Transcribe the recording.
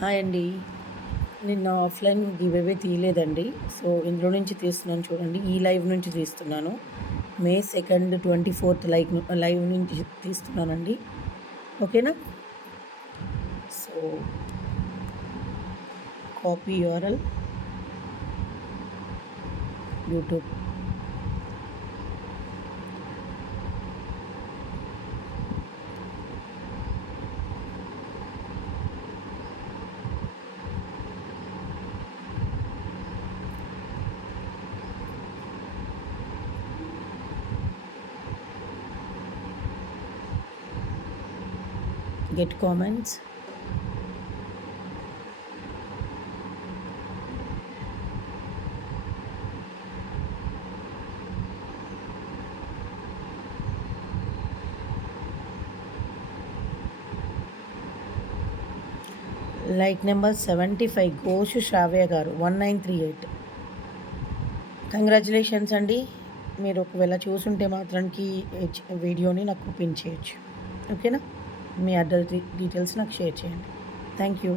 హాయ్ అండి. నిన్న offline give away తీయలేదండి. సో, ఇందులో నుంచి తీస్తున్నాను చూడండి. ఈ లైవ్ నుంచి తీస్తున్నాను. మే 2, 24 లైవ్ నుంచి తీస్తున్నానండి. ఓకేనా? So, copy URL YouTube. Get comments. Like number 75 Ghosh Sravya garu 1938. కంగ్రాచులేషన్స్ అండి. మీరు ఒకవేళ చూసుంటే మాత్రానికి వీడియోని నాకు పిన్ చేయొచ్చు. ఓకేనా? మీ అడ్రస్ డీటెయిల్స్ నాకు షేర్ చేయండి. Thank you.